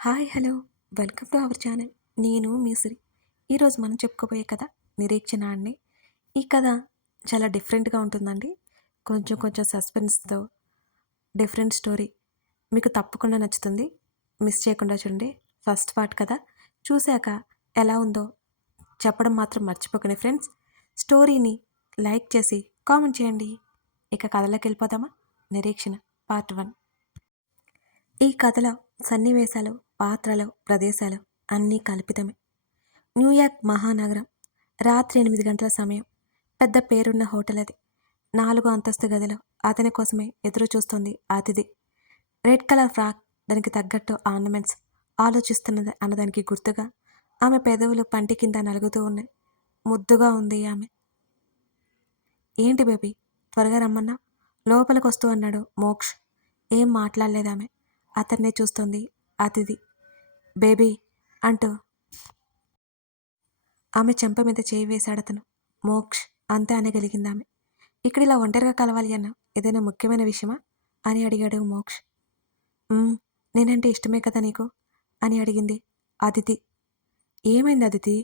Hi hello welcome to our channel. నేను మీ సిరి. ఈరోజు మనం చెప్పుకోబోయే కథ నిరీక్షణ అండి. ఈ కథ చాలా డిఫరెంట్గా ఉంటుందండి. కొంచెం కొంచెం సస్పెన్స్తో డిఫరెంట్ స్టోరీ. మీకు తప్పకుండా నచ్చుతుంది. మిస్ చేయకుండా చూడండి. ఫస్ట్ పార్ట్ కదా, చూశాక ఎలా ఉందో చెప్పడం మాత్రం మర్చిపోకండి ఫ్రెండ్స్. స్టోరీని లైక్ చేసి కామెంట్ చేయండి. ఇక కథలోకి వెళ్ళిపోదామా? నిరీక్షణ పార్ట్ 1. ఈ కథలో సన్నివేశాలు, పాత్రలు, ప్రదేశాలు అన్నీ కల్పితమే. న్యూయార్క్ మహానగరం. రాత్రి 8 గంటల సమయం. పెద్ద పేరున్న హోటల్ అది. 4 అంతస్తు గదిలో అతని కోసమే ఎదురు చూస్తోంది అతిథి. రెడ్ కలర్ ఫ్రాక్, దానికి తగ్గట్టు ఆర్నమెంట్స్. ఆలోచిస్తున్నది అన్నదానికి గుర్తుగా ఆమె పెదవులు పంటి కింద నలుగుతూ ఉన్నాయి. ముద్దుగా ఉంది ఆమె. ఏంటి బేబీ, త్వరగా రమ్మన్నా లోపలికొస్తూ అన్నాడు మోక్ష్. ఏం మాట్లాడలేదామె. అతన్నే చూస్తోంది అతిథి. బేబీ అంటూ ఆమె చెంప మీద చేయి వేశాడతను. మోక్ష్ అంతే అనగలిగిందామె. ఇక్కడిలా ఒంటరిగా కలవాలి అన్న ఏదైనా ముఖ్యమైన విషయమా అని అడిగాడు మోక్ష్. నేనంటే ఇష్టమే కదా నీకు అని అడిగింది అదితి. ఏమైంది అదితి?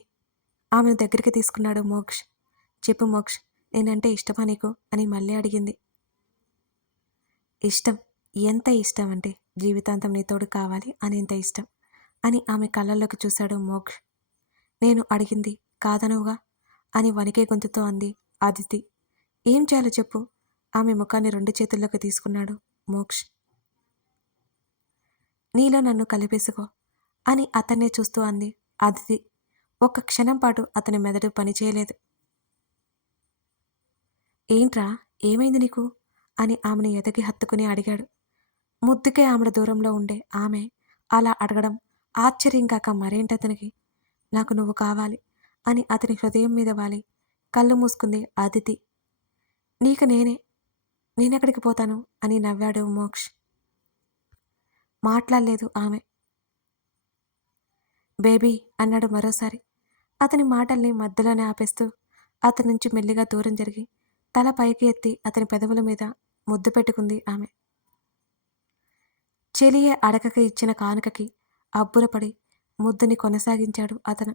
ఆమెను దగ్గరికి తీసుకున్నాడు మోక్ష్. చెప్పు మోక్ష్, నేనంటే ఇష్టమా నీకు అని మళ్ళీ అడిగింది. ఇష్టం. ఎంత ఇష్టం అంటే జీవితాంతం నీతోడు కావాలి అనేంత ఇష్టం అని ఆమె కళ్ళల్లోకి చూశాడు మోక్ష్. నేను అడిగింది కాదనవుగా అని వణికే గొంతుతో అంది అదితి. ఏం చేయాలో చెప్పు. ఆమె ముఖాన్ని 2 చేతుల్లోకి తీసుకున్నాడు మోక్ష్. నీలో నన్ను కలిపేసుకో అని అతన్నే చూస్తూ అంది అదితి. ఒక్క క్షణం పాటు అతని మెదడు పనిచేయలేదు. ఏంట్రా, ఏమైంది నీకు అని ఆమెను ఎదగి హత్తుకుని అడిగాడు. ముద్దుకే ఆమెడ దూరంలో ఉండే ఆమె అలా అడగడం ఆశ్చర్యం కాక మరేంటతనికి. నాకు నువ్వు కావాలి అని అతని హృదయం మీద వాలి కళ్ళు మూసుకుంది అదితి. నీకు నేనెక్కడికి పోతాను అని నవ్వాడు మోక్ష్. మాట్లాడలేదు ఆమె. బేబీ అన్నాడు మరోసారి. అతని మాటల్ని మధ్యలోనే ఆపేస్తూ అతని నుంచి మెల్లిగా దూరం జరిగి తల పైకి ఎత్తి అతని పెదవుల మీద ముద్దు పెట్టుకుంది ఆమె. చెలియే అడగక ఇచ్చిన కానుకకి అబ్బురపడి ముద్దుని కొనసాగించాడు అతను.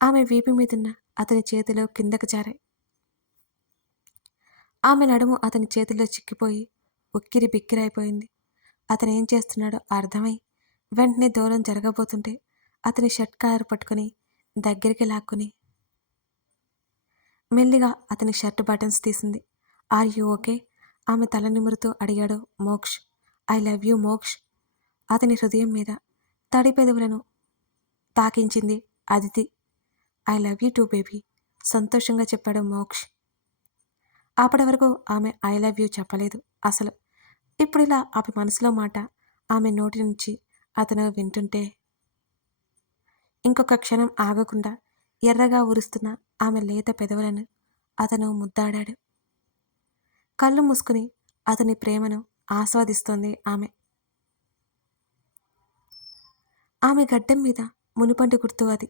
ఆమె వీపు మీదున్న అతని చేతిలో కిందకు జారాయి. ఆమె నడుము అతని చేతిలో చిక్కిపోయి ఉక్కిరి బిక్కిరైపోయింది. అతనేం చేస్తున్నాడో అర్థమై వెంటనే దూరం జరగబోతుంటే అతని షర్ట్ కాలర్ పట్టుకుని దగ్గరికి లాక్కుని మెల్లిగా అతని షర్ట్ బటన్స్ తీసింది. Are you okay? ఆమె తల నిమురుతూ అడిగాడు Moksh. I love you Moksh. అతని హృదయం మీద తడి పెదవులను తాకించింది Aditi. I love you too baby సంతోషంగా చెప్పాడు మోక్ష్. అప్పటి వరకు ఆమె ఐ లవ్ యూ చెప్పలేదు అసలు. ఇప్పుడిలా ఆమె మనసులో మాట ఆమె నోటి నుంచి అతను వింటుంటే ఇంకొక క్షణం ఆగకుండా ఎర్రగా ఉరుస్తున్న ఆమె లేత పెదవులను అతను ముద్దాడాడు. కళ్ళు మూసుకుని అతని ప్రేమను ఆస్వాదిస్తోంది ఆమె. ఆమె గడ్డం మీద మునుపంటి గుర్తు అది.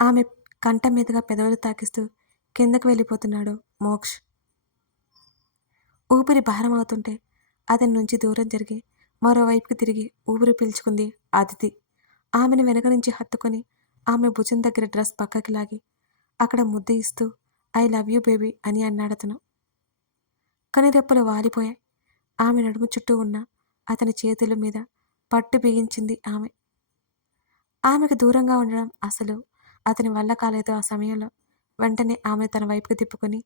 ఆమె కంఠం మీదుగా పెదవులు తాకిస్తూ కిందకు వెళ్ళిపోతున్నాడు మోక్ష్. ఊపిరి భారం అవుతుంటే అతని నుంచి దూరం జరిగి మరోవైపుకి తిరిగి ఊపిరి పీల్చుకుంది అదితి. ఆమెను వెనక నుంచి హత్తుకొని ఆమె భుజం దగ్గర డ్రెస్ పక్కకి లాగి అక్కడ ముద్దు ఇస్తూ ఐ లవ్ యూ బేబీ అని అన్నాడతను. కనిరెప్పలు వాలిపోయాయి. ఆమె నడుము చుట్టూ ఉన్న అతని చేతుల మీద పట్టు బిగించింది ఆమె. ఆమెకు దూరంగా ఉండడం అసలు అతని వల్ల కాలేదు ఆ సమయంలో. వెంటనే ఆమె తన వైపుకి తిప్పుకొని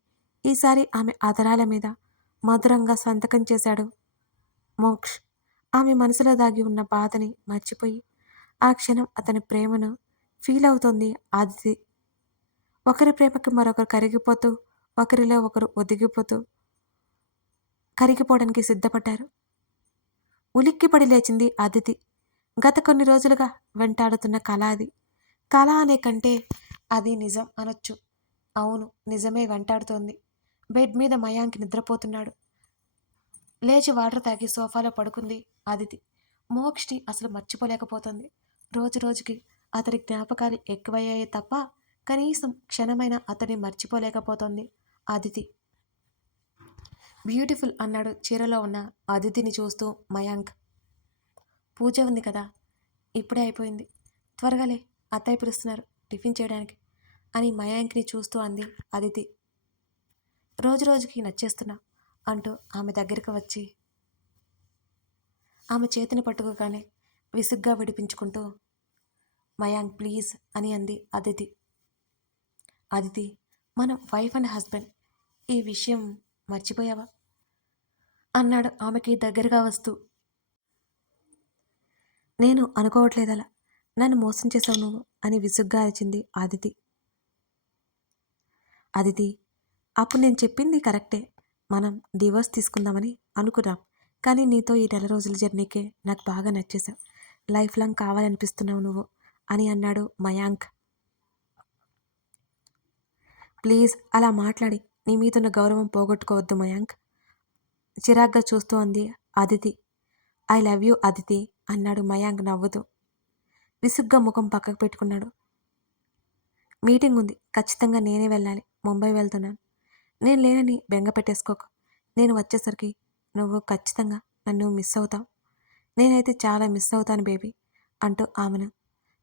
ఈసారి ఆమె అధరాల మీద మధురంగా సంతకం చేశాడు మోక్ష్. ఆమె మనసులో దాగి ఉన్న బాధని మర్చిపోయి ఆ క్షణం అతని ప్రేమను ఫీల్ అవుతోంది ఆదితి. ఒకరి ప్రేమకి మరొకరు కరిగిపోతూ, ఒకరిలో ఒకరు ఒదిగిపోతూ కరిగిపోవడానికి సిద్ధపడ్డారు. ఉలిక్కిపడి లేచింది అదితి. గత కొన్ని రోజులుగా వెంటాడుతున్న కళ అది. కళ అనే కంటే అది నిజం అనొచ్చు. అవును, నిజమే వెంటాడుతోంది. బెడ్ మీద మయాంక్ నిద్రపోతున్నాడు. లేచి వాటర్ తాగి సోఫాలో పడుకుంది అదితి. మోక్షని అసలు మర్చిపోలేకపోతుంది. రోజు రోజుకి అతని జ్ఞాపకాలు ఎక్కువయ్యాయే తప్ప కనీసం క్షణమైన అతన్ని మర్చిపోలేకపోతోంది అదితి. బ్యూటిఫుల్ అన్నాడు చీరలో ఉన్న అదితిని చూస్తూ మయాంక్. పూజ ఉంది కదా, ఇప్పుడే అయిపోయింది. త్వరగా లే, అత్తయ్య పిలుస్తున్నారు టిఫిన్ చేయడానికి అని మయాంక్ని చూస్తూ అంది అదితి. రోజు రోజుకి నచ్చేస్తున్నా అంటూ ఆమె దగ్గరికి వచ్చి ఆమె చేతిని పట్టుకోగానే విసుగ్గా విడిపించుకుంటూ మయాంక్ ప్లీజ్ అని అంది అదితి. అదితి, మనం వైఫ్ అండ్ హస్బెండ్, ఈ విషయం మర్చిపోయావా అన్నాడు ఆమెకి దగ్గరగా వస్తూ. నేను అనుకోవట్లేదలా, నన్ను మోసం చేసావు నువ్వు అని విసుగ్గా అరిచింది అదితి. అదితి, అప్పుడు నేను చెప్పింది కరెక్టే, మనం డివోర్స్ తీసుకుందామని అనుకున్నాం. కానీ నీతో ఈ నెల రోజుల జర్నీకే నాకు బాగా నచ్చేశావు, లైఫ్ లాంగ్ కావాలనిపిస్తున్నావు నువ్వు అని అన్నాడు మయాంక్. ప్లీజ్ అలా మాట్లాడి నీ మీదున్న గౌరవం పోగొట్టుకోవద్దు మయాంక్, చిరాగ్గా చూస్తూ అంది Aditi. I love you Aditi అన్నాడు మయాంక్ నవ్వుతూ. విసుగ్గా ముఖం పక్కకు పెట్టుకున్నాడు. మీటింగ్ ఉంది, ఖచ్చితంగా నేనే వెళ్ళాలి, ముంబై వెళ్తున్నాను. నేను లేనని బెంగ పెట్టేసుకోకు, నేను వచ్చేసరికి నువ్వు ఖచ్చితంగా నన్ను మిస్ అవుతావు. నేనైతే చాలా మిస్ అవుతాను బేబీ అంటూ ఆమెను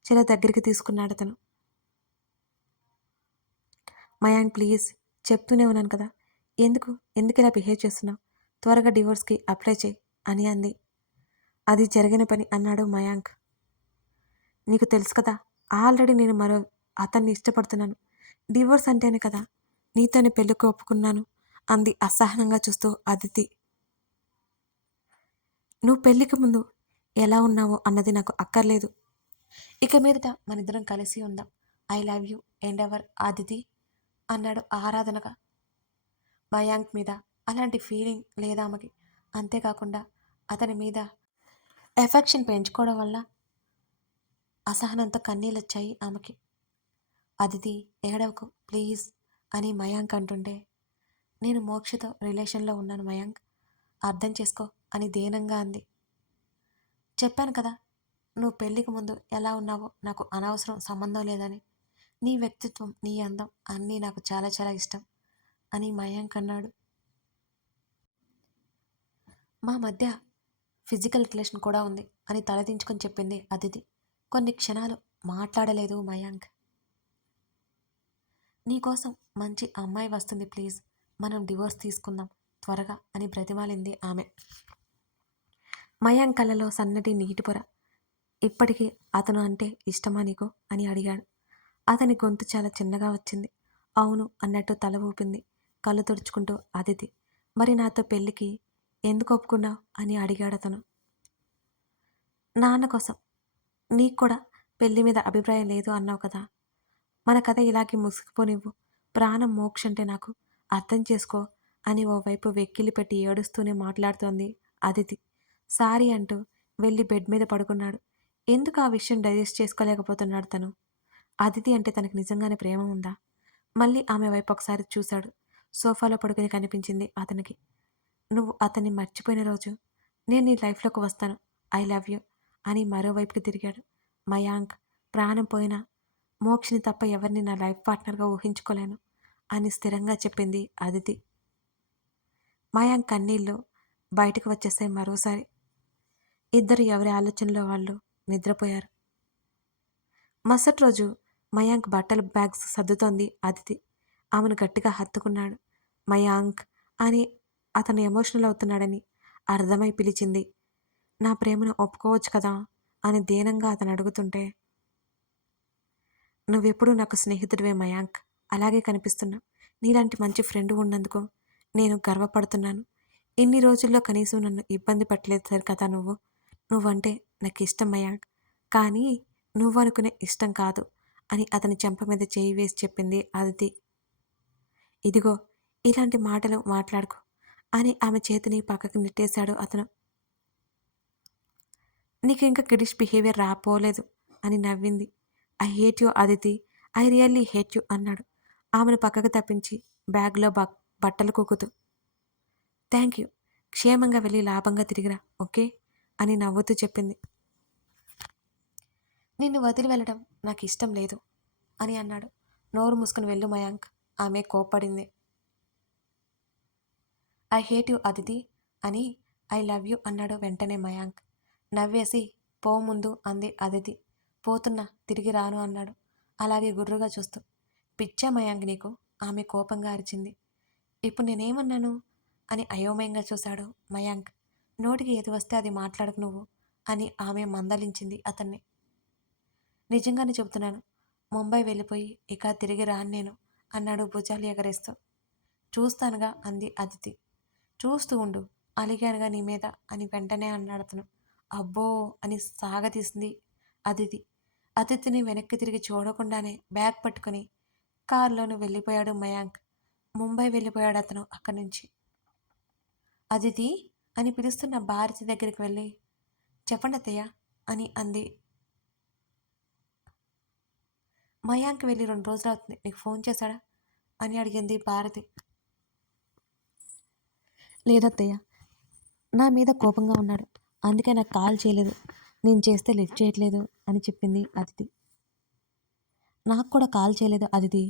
చాలా దగ్గరికి తీసుకున్నాడు అతను. మయాంక్ ప్లీజ్, చెప్తూనే ఉన్నాను కదా, ఎందుకు ఎందుకు ఇలా బిహేవ్ చేస్తున్నావు, త్వరగా డివోర్స్కి అప్లై చేయి అని అంది. అది జరిగిన పని అన్నాడు మయాంక్. నీకు తెలుసు కదా, ఆల్రెడీ నేను మరో అతన్ని ఇష్టపడుతున్నాను, డివోర్స్ అంటేనే కదా నీతోనే పెళ్ళికి ఒప్పుకున్నాను అంది అసహనంగా చూస్తూ అదితి. నువ్వు పెళ్ళికి ముందు ఎలా ఉన్నావో అన్నది నాకు అక్కర్లేదు, ఇక మీదట మనిద్దరం కలిసి ఉందాం. I love you and ever Aditi అన్నాడు ఆరాధనగా. మయాంక్ మీద అలాంటి ఫీలింగ్ లేదామెకి. అంతేకాకుండా అతని మీద ఎఫెక్షన్ పెంచుకోవడం వల్ల అసహనంతో కన్నీళ్ళొచ్చాయి ఆమెకి. అదితి, ఏడవకు ప్లీజ్ అని మయాంక్ అంటుంటే, నేను మోక్షతో రిలేషన్లో ఉన్నాను మయాంక్, అర్థం చేసుకో అని దీనంగా అంది. చెప్పాను కదా, నువ్వు పెళ్ళికి ముందు ఎలా ఉన్నావో నాకు అనవసరం, సంబంధం లేదని. నీ వ్యక్తిత్వం, నీ అందం అన్నీ నాకు చాలా చాలా ఇష్టం అని మయాంక్ అన్నాడు. మా మధ్య ఫిజికల్ రిలేషన్ కూడా ఉంది అని తలదించుకొని చెప్పింది అదితి. కొన్ని క్షణాలు మాట్లాడలేదు మయాంక్. నీకోసం మంచి అమ్మాయి వస్తుంది ప్లీజ్, మనం డివోర్స్ తీసుకుందాం త్వరగా అని బ్రతిమాలింది ఆమె. మయాంక్ కళ్ళలో సన్నటి నీటి పొర. ఇప్పటికీ అతను అంటే ఇష్టమా నీకు అని అడిగాడు. అతని గొంతు చాలా చిన్నగా వచ్చింది. అవును అన్నట్టు తల ఊపింది కళ్ళు తుడుచుకుంటూ అదితి. మరి నాతో పెళ్ళికి ఎందుకు ఒప్పుకున్నావు అని అడిగాడు అతను. నాన్న కోసం. నీకు కూడా పెళ్లి మీద అభిప్రాయం లేదు అన్నావు కదా, మన కథ ఇలాగే ముసుగుపోనివ్వు, ప్రాణం మోక్ష అంటే నాకు, అర్థం చేసుకో అని ఓవైపు వెక్కిలి పెట్టి ఏడుస్తూనే మాట్లాడుతోంది అదితి. సారీ అంటూ వెళ్ళి బెడ్ మీద పడుకున్నాడు. ఎందుకు ఆ విషయం డైజెస్ట్ చేసుకోలేకపోతున్నాడు తను. అదితి అంటే తనకు నిజంగానే ప్రేమ ఉందా? మళ్ళీ ఆమె వైపు ఒకసారి చూశాడు. సోఫాలో పడుకుని కనిపించింది అతనికి. నువ్వు అతన్ని మర్చిపోయిన రోజు నేను నీ లైఫ్లోకి వస్తాను, ఐ లవ్ యూ అని మరోవైపుకి తిరిగాడు. మయాంక్, ప్రాణం పోయినా మోక్షని తప్ప ఎవరిని నా లైఫ్ పార్ట్నర్గా ఊహించుకోలేను అని స్థిరంగా చెప్పింది అదితి. మయాంక్ కన్నీళ్ళు బయటకు వచ్చేసాయి మరోసారి. ఇద్దరు ఎవరి ఆలోచనలో వాళ్ళు నిద్రపోయారు. మరుసటి రోజు మయాంక్ బట్టల బ్యాగ్స్ సర్దుతోంది అదితి. ఆమెను గట్టిగా హత్తుకున్నాడు. మయాంక్ అని అతను ఎమోషనల్ అవుతున్నాడని అర్థమై పిలిచింది. నా ప్రేమను ఒప్పుకోవచ్చు కదా అని దీనంగా అతను అడుగుతుంటే, నువ్వెప్పుడు నాకు స్నేహితుడివే మయాంక్, అలాగే కనిపిస్తున్నావు. నీలాంటి మంచి ఫ్రెండ్ ఉన్నందుకు నేను గర్వపడుతున్నాను. ఇన్ని రోజుల్లో కనీసం నన్ను ఇబ్బంది పెట్టలేదు సరి కదా నువ్వు. నువ్వంటే నాకు ఇష్టం మయాంక్, కానీ నువ్వు అనుకునే ఇష్టం కాదు అని అతని చెంప మీద చేయి వేసి చెప్పింది అదితి. ఇదిగో ఇలాంటి మాటలు మాట్లాడుకో అని ఆమె చేతిని పక్కకు నెట్టేశాడు అతను. నీకు ఇంకా కిడిష్ బిహేవియర్ రాపోలేదు అని నవ్వింది. I hate you Aditi, I really hate you అన్నాడు ఆమెను పక్కకు తప్పించి బ్యాగ్లో బట్టలు కుక్కుతూ. థ్యాంక్ యూ, క్షేమంగా వెళ్ళి లాభంగా తిరిగిరా ఓకే అని నవ్వుతూ చెప్పింది. నిన్ను వదిలి వెళ్ళడం నాకు ఇష్టం లేదు అని అన్నాడు. నోరు మూసుకుని వెళ్ళు మయాంక్, ఆమె కోప్పడింది. ఐ హేట్ యూ అదితి అని ఐ లవ్ యూ అన్నాడు వెంటనే మయాంక్. నవ్వేసి పో ముందు అంది అదితి. పోతున్నా, తిరిగి రాను అన్నాడు అలాగే గుర్రుగా చూస్తూ. పిచ్చా మయాంక్ నీకు? ఆమె కోపంగా అరిచింది. ఇప్పుడు నేనేమన్నాను అని అయోమయంగా చూశాడు మయాంక్. నోటికి ఏది వస్తే అది మాట్లాడకు నువ్వు అని ఆమె మందలించింది అతన్ని. నిజంగానే చెబుతున్నాను, ముంబై వెళ్ళిపోయి ఇక తిరిగి రాను నేను అన్నాడు భుజాలు ఎగరేస్తూ. చూస్తానుగా అంది అదితి. చూస్తూ ఉండు, అలిగానుగా నీ మీద అని వెంటనే అన్నాడు అతను. అబ్బో అని సాగతీసింది అదితి. అతిథిని వెనక్కి తిరిగి చూడకుండానే బ్యాగ్ పట్టుకుని కారులోని వెళ్ళిపోయాడు మయాంక్. ముంబై వెళ్ళిపోయాడు అతను అక్కడి నుంచి. అదితి అని పిలుస్తున్న భారతి దగ్గరికి వెళ్ళి, చెప్పండి అత్తయ్య అని అంది. మయాంక్ వెళ్ళి 2 రోజులు అవుతుంది, నీకు ఫోన్ చేశాడా అని అడిగింది భారతి. లేదత్తయ్య, నా మీద కోపంగా ఉన్నాడు, అందుకే నాకు కాల్ చేయలేదు. నేను చేస్తే లిఫ్ట్ చేయట్లేదు అని చెప్పింది అదితి. నాకు కూడా కాల్ చేయలేదు అదితి.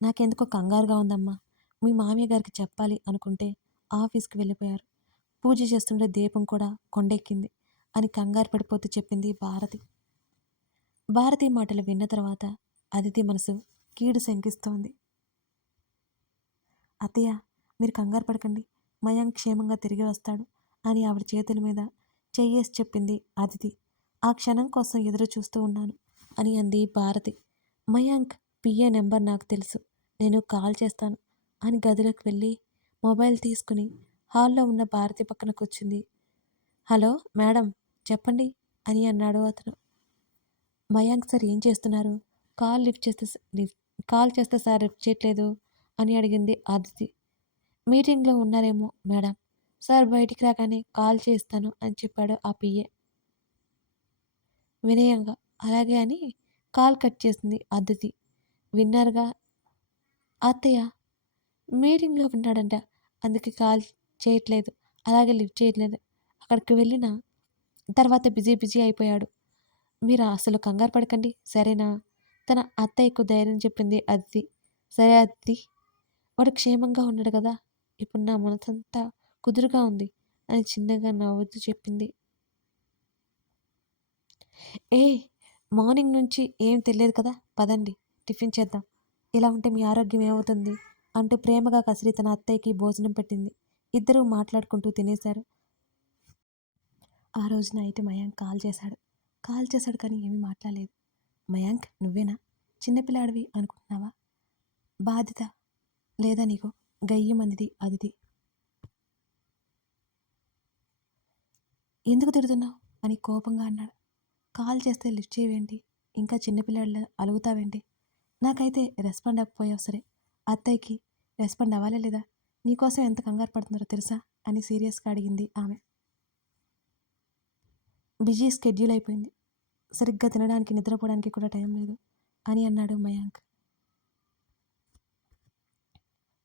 నాకెందుకో కంగారుగా ఉందమ్మా. మీ మామయ్య గారికి చెప్పాలి అనుకుంటే ఆఫీస్కి వెళ్ళిపోయారు. పూజ చేస్తుంటే దీపం కూడా కొండెక్కింది అని కంగారు పడిపోతూ చెప్పింది భారతి. భారతి మాటలు విన్న తర్వాత అదితి మనసు కీడు శంకిస్తోంది. అత్తయ్య, మీరు కంగారు పడకండి, మయాంక్ క్షేమంగా తిరిగి వస్తాడు అని ఆవిడ చేతుల మీద చెయ్యేసి చెప్పింది అదితి. ఆ క్షణం కోసం ఎదురు చూస్తూ ఉన్నాను అని అంది భారతి. మయాంక్ పిఏ నెంబర్ నాకు తెలుసు, నేను కాల్ చేస్తాను అని గదిలోకి వెళ్ళి మొబైల్ తీసుకుని హాల్లో ఉన్న భారతి పక్కన కూర్చుంది. హలో మేడం, చెప్పండి అని అన్నాడు అతను. మయాంక్ సార్ ఏం చేస్తున్నారు? కాల్ చేస్తే సార్ లిఫ్ట్ చేయట్లేదు అని అడిగింది అదితి. మీటింగ్లో ఉన్నారేమో మేడం, సార్ బయటికి రాగానే కాల్ చేస్తాను అని చెప్పాడు ఆ పిఏ వినయంగా. అలాగే అని కాల్ కట్ చేసింది అదితి. విన్నారుగా అత్తయ్య, మీటింగ్లో ఉన్నాడంట, అందుకే కాల్ చేయట్లేదు, అలాగే లిఫ్ట్ చేయట్లేదు. అక్కడికి వెళ్ళిన తర్వాత బిజీ అయిపోయాడు. మీరు అసలు కంగారు పడకండి సరేనా? తన అత్తయ్యకు ధైర్యం చెప్పింది అదితి. సరే అదితి, వాడు క్షేమంగా ఉన్నాడు కదా, ఇప్పుడు నా మనసంతా కుదురుగా ఉంది అని చిన్నగా నవ్వుతూ చెప్పింది. ఏ, మార్నింగ్ నుంచి ఏం తెలియదు కదా, పదండి టిఫిన్ చేద్దాం, ఇలా ఉంటే మీ ఆరోగ్యం ఏమవుతుంది అంటూ ప్రేమగా కసిరి తన అత్తయ్యకి భోజనం పెట్టింది. ఇద్దరూ మాట్లాడుకుంటూ తినేశారు. ఆ రోజు నైట్ మయాంక్ కాల్ చేశాడు కానీ ఏమీ మాట్లాడలేదు. మయాంక్, నువ్వేనా? చిన్నపిల్లాడివి అనుకుంటున్నావా? బాధ్యత లేదా నీకు? గయ్యమందిది అదితి. ఎందుకు తిడుతున్నావు అని కోపంగా అన్నాడు. కాల్ చేస్తే లిఫ్ట్ చేయవేంటి? ఇంకా చిన్నపిల్లాడిలా అలుగుతావేంటి? నాకైతే రెస్పాండ్ అవ్వకపోయావు సరే, అత్తయ్యకి రెస్పాండ్ అవ్వాలా లేదా? నీకోసం ఎంత కంగారు పడుతున్నారో తెలుసా అని సీరియస్గా అడిగింది ఆమె. బిజీ స్కెడ్యూల్ అయిపోయింది, సరిగ్గా తినడానికి నిద్రపోవడానికి కూడా టైం లేదు అని అన్నాడు మయాంక్.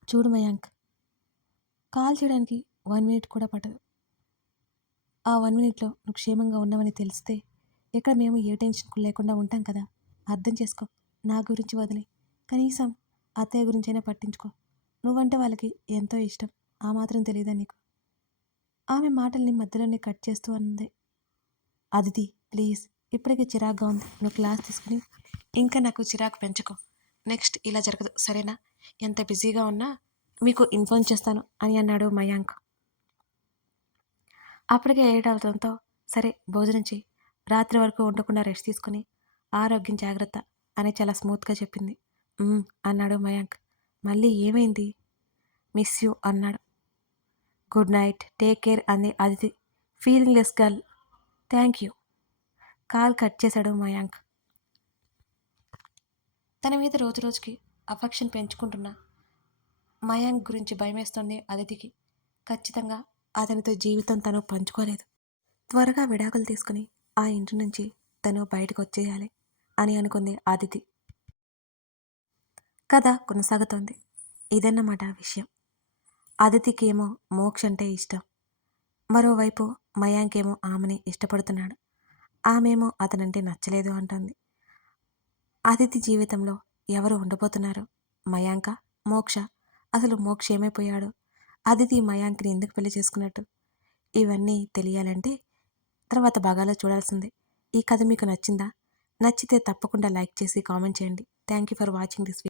చూడు మయాంక్, కాల్ చేయడానికి 1 మినిట్ కూడా పట్టదు. ఆ 1 మినిట్లో నువ్వు క్షేమంగా ఉన్నావని తెలిస్తే ఇక్కడ మేము ఏ టెన్షన్ లేకుండా ఉంటాం కదా. అర్థం చేసుకో, నా గురించి వదిలి కనీసం అత్తయ్య గురించైనా పట్టించుకో. నువ్వంటే వాళ్ళకి ఎంతో ఇష్టం, ఆ మాత్రం తెలియదా నీకు? ఆమె మాటల్ని మధ్యలోనే కట్ చేస్తూ అంది. అదితి ప్లీజ్, ఇప్పటికే చిరాగ్గా ఉంది, నువ్వు క్లాస్ తీసుకుని ఇంకా నాకు చిరాకు పెంచుకో. నెక్స్ట్ ఇలా జరగదు సరేనా? ఎంత బిజీగా ఉన్నా మీకు ఇన్ఫార్మ్ చేస్తాను అని అన్నాడు మయాంక్. అప్పటికే 8 అవడంతో సరే భోజనం చేయి, రాత్రి వరకు ఉండకుండా రెస్ట్ తీసుకుని ఆరోగ్యం జాగ్రత్త అని చాలా స్మూత్గా చెప్పింది. అన్నాడు మయాంక్. మళ్ళీ ఏమైంది? మిస్ యూ అన్నాడు. గుడ్ నైట్, టేక్ కేర్ అంది Aditi. Feeling less girl, thank you. Call cut చేశాడు మయాంక్. తన మీద రోజు రోజుకి అఫెక్షన్ పెంచుకుంటున్న మయాంక్ గురించి భయమేస్తుంది అదితికి. ఖచ్చితంగా అతనితో జీవితం తను పంచుకోలేదు. త్వరగా విడాకులు తీసుకుని ఆ ఇంటి నుంచి తను బయటకు వచ్చేయాలి అని అనుకుంది అదితి. కథ కొనసాగుతోంది. ఇదన్నమాట విషయం. అదితికి ఏమో మోక్ష అంటే ఇష్టం, మరోవైపు మయాంక్ ఏమో ఆమెని ఇష్టపడుతున్నాడు. ఆమెమో అతనంటే నచ్చలేదు అంటుంది. అదితి జీవితంలో ఎవరు ఉండబోతున్నారు? మయాంక, మోక్ష? అసలు మోక్ష ఏమైపోయాడు? అదితి మయాంక్ని ఎందుకు పెళ్లి చేసుకున్నట్టు? ఇవన్నీ తెలియాలంటే తర్వాత భాగాల్లో చూడాల్సిందే. ఈ కథ మీకు నచ్చిందా? నచ్చితే తప్పకుండా లైక్ చేసి కామెంట్ చేయండి. Thank you for watching this video.